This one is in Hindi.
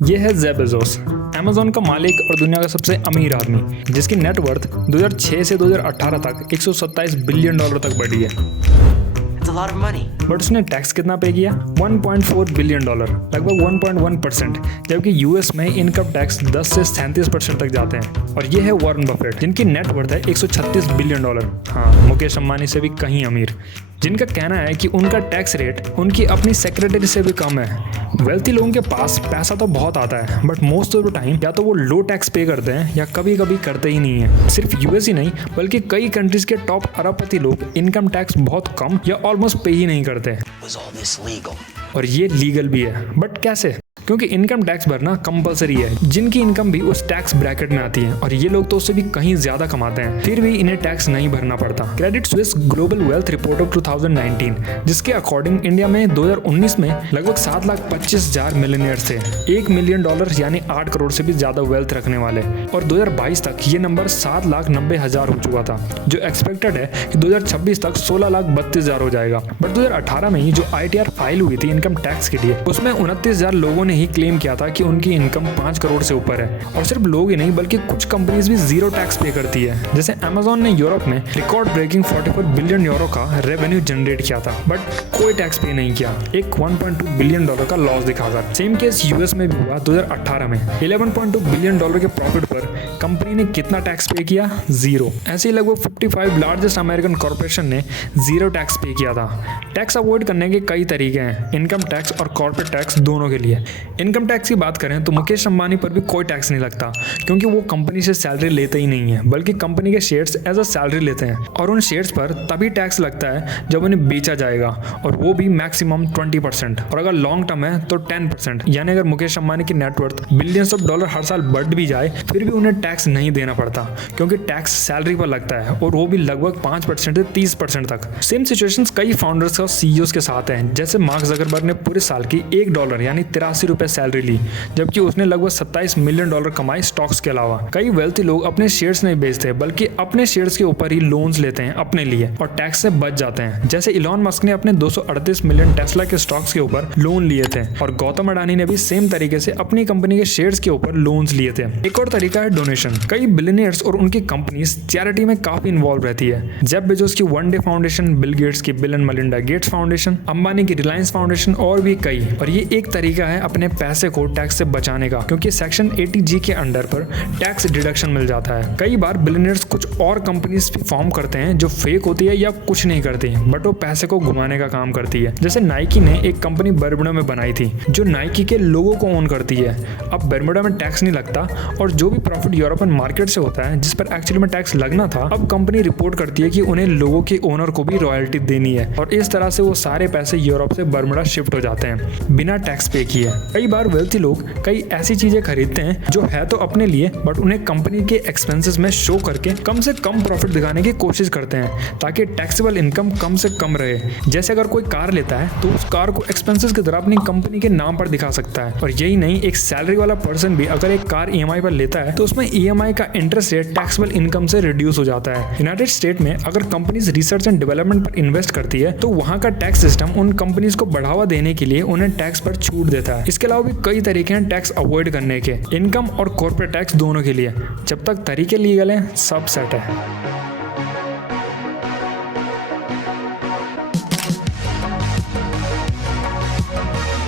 ये है जेफ बेजोस, अमेज़न का मालिक और दुनिया का सबसे अमीर आदमी, जिसकी नेटवर्थ 2006 से 2018 तक 127 बिलियन डॉलर तक बढ़ी है। It's a lot of money. But उसने टैक्स कितना पे किया? 1.4 बिलियन डॉलर, लगभग 1.1%, जबकि यूएस में इनकम टैक्स 10 से 37% तक जाते हैं। और ये है वॉरेन बफेट, जिनकी नेटवर्थ है 136 बिलियन डॉलर। हाँ, मुकेश अंबानी से भी कहीं अमीर, जिनका कहना है कि उनका टैक्स रेट उनकी अपनी सेक्रेटरी से भी कम है। वेल्थी लोगों के पास पैसा तो बहुत आता है, but most of the time या तो वो लो टैक्स पे करते हैं या कभी कभी करते ही नहीं है। सिर्फ यूएस ही नहीं, बल्कि कई कंट्रीज के टॉप अरबपति लोग इनकम टैक्स बहुत कम या ऑलमोस्ट पे ही नहीं करते। Was all this legal? और ये लीगल भी है, बट कैसे? क्योंकि इनकम टैक्स भरना कंपलसरी है। जिनकी इनकम भी उस टैक्स ब्रैकेट में आती है और ये लोग तो उससे भी कहीं ज्यादा कमाते हैं, फिर भी इन्हें टैक्स नहीं भरना पड़ता। Credit Suisse global wealth report of 2019, जिसके अकॉर्डिंग इंडिया में 2019 में लगभग 7,25,000 मिलियनियर्स थे, $1 मिलियन यानी 8 करोड़ से भी ज्यादा वेल्थ रखने वाले। और 2022 तक ये नंबर 7,90,000 हो चुका था, जो एक्सपेक्टेड है कि 2026 तक 16,32,000 हो जाएगा। बट 2018 में ही जो ITR फाइल हुई थी इनकम टैक्स के लिए, उसमें 29,000 लोगों ने ही क्लेम किया था कि उनकी इनकम 5 करोड़ से ऊपर है। और सिर्फ लोग ही नहीं, बल्कि कुछ कंपनीज भी जीरो टैक्स पे करती है। जैसे अमेज़न ने यूरोप में रिकॉर्ड ब्रेकिंग 44 बिलियन यूरो का रेवेन्यू जनरेट किया था, बट कोई टैक्स पे नहीं किया, एक 1.2 बिलियन डॉलर का लॉस दिखाकर। सेम केस यूएस में भी हुआ 2018 में। 11.2 बिलियन डॉलर के प्रॉफिट पर कंपनी ने कितना टैक्स पे किया? जीरो। ऐसे ही लगभग 55 लार्जेस्ट अमेरिकन कॉर्पोरेशन ने जीरो टैक्स पे किया था। टैक्स अवॉइड करने के कई तरीके हैं, इनकम टैक्स और कॉर्पोरेट टैक्स दोनों के लिए। इनकम टैक्स की बात करें तो मुकेश अंबानी पर भी कोई टैक्स नहीं लगता, क्योंकि वो कंपनी से सैलरी लेते ही नहीं है, बल्कि कंपनी के शेयर्स एज अ सैलरी लेते हैं। और उन शेयर्स पर तभी टैक्स लगता है जब उन्हें बेचा जाएगा, और वो भी मैक्सिमम 20%, और अगर लॉन्ग टर्म है तो 10%। यानी अगर मुकेश अंबानी की नेटवर्थ बिलियंस ऑफ डॉलर हर साल बढ़ भी जाए, फिर भी उन्हें टैक्स नहीं देना पड़ता, क्योंकि टैक्स सैलरी पर लगता है, और वो भी लगभग 5% से 30% तक। सेम सिचुएशन कई फाउंडर्स और सीईओ के साथ हैं। जैसे मार्क ज़करबर्ग ने पूरे साल की $1 यानी 83 रुपए सैलरी ली, जबकि उसने लगभग 27 मिलियन डॉलर कमाए स्टॉक्स के अलावा। कई वेल्थी लोग अपने शेयर्स नहीं बेचते, बल्कि अपने शेयर्स के ऊपर ही लोन्स लेते हैं अपने लिए, और टैक्स से बच जाते हैं। जैसे इलॉन मस्क ने अपने 238 मिलियन टेस्ला के स्टॉक्स के ऊपर लोन लिए थे, और गौतम अडानी ने भी सेम तरीके से अपनी कंपनी के शेयर्स के ऊपर लोन्स लिए थे। एक और तरीका है डोनेशन। कई बिलियनियर्स और उनकी कंपनीज चैरिटी में काफी इन्वॉल्व रहती है। जेफ बेजोस की One Day Foundation, Bill Gates की Bill and Melinda Gates Foundation, Ambani की रिलायंस फाउंडेशन, और भी कई। और ये एक तरीका है अपने पैसे को टैक्स से बचाने का, क्योंकि सेक्शन 80G के अंडर पर टैक्स डिडक्शन मिल जाता है। कई बार बिलियनियर्स कुछ और कंपनीज भी फॉर्म करते हैं जो फेक होती है या कुछ नहीं करती, बट वो पैसे को घुमाने का काम करती है। जैसे नाइकी ने एक कंपनी बर्मुडा में बनाई थी, जो नाइकी के लोगों को ओन करती है। अब बर्मुडा में टैक्स नहीं लगता, और जो भी प्रॉफिट यूरोपियन मार्केट से होता है, जिस पर एक्चुअली में टैक्स लगना था, अब कंपनी रिपोर्ट करती है कि उन्हें लोगों के ओनर को भी रॉयल्टी देनी है, और इस तरह से वो सारे पैसे यूरोप से बर्मुडा शिफ्ट हो जाते हैं बिना टैक्स पे किए। कई बार वेल्थी लोग कई ऐसी चीजें खरीदते हैं जो है तो अपने लिए, बट उन्हें कंपनी के एक्सपेंसेस में शो करके कम से कम प्रॉफिट दिखाने की कोशिश करते हैं, ताकि टैक्सेबल इनकम कम से कम रहे। जैसे अगर कोई कार लेता है तो उस कार को एक्सपेंसेस की तरह अपनी कंपनी के नाम पर दिखा सकता है। और यही नहीं, एक सैलरी वाला पर्सन भी अगर एक कार EMI पर लेता है तो उसमें EMI का इंटरेस्ट रेट टैक्सेबल इनकम से रिड्यूस हो जाता है। यूनाइटेड स्टेट में अगर कंपनीज रिसर्च एंड डेवलपमेंट पर इन्वेस्ट करती है तो वहाँ का टैक्स सिस्टम उन कंपनीज को बढ़ावा देने के लिए उन्हें टैक्स पर छूट देता है। इसके अलावा भी कई तरीके हैं टैक्स अवॉइड करने के, इनकम और कॉर्पोरेट टैक्स दोनों के लिए। जब तक तरीके लीगल हैं, सब सेट है।